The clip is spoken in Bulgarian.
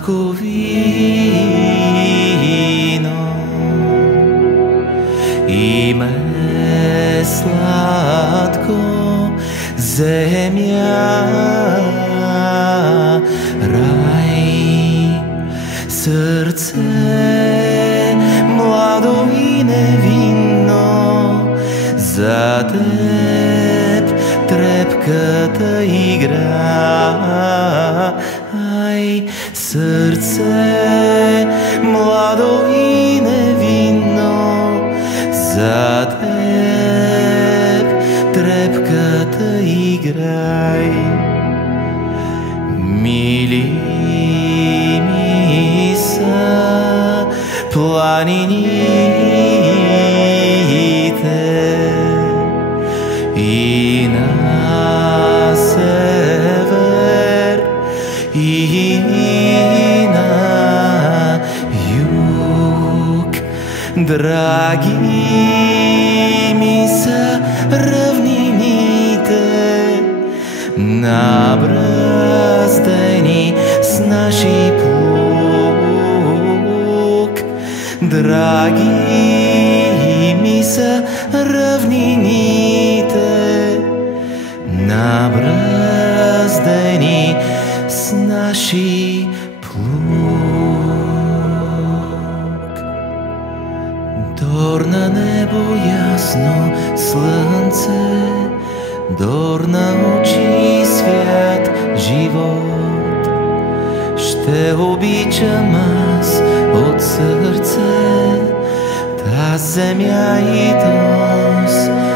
Sladko vino i me slatko zemlja, raj, srce mlado i nevino, za teb trepkата игра. Srce mlado i nevino, za teb trepkата играй. Мили ми са планините и на север и на юг. Драги ми са равнините, набраздени с наши плуг. Драги ми са равнините, набраздени с наши плуг. Дор на небо ясно слънце, дор на очи свят живот. Ще обичам аз от сърце та земя и този